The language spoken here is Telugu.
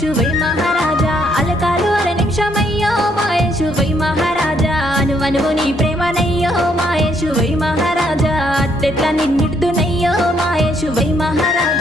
మాయేషు వై మహారాజా అలకాలు అర నిమిషమయ్యో మాయేషు వై మహారాజా అనువనువు నీ ప్రేమనయ్యో మాయేషు వై మహారాజా అట్టెట్లా నిన్నిడుదునయ్యో మాయేషు వై మహారాజా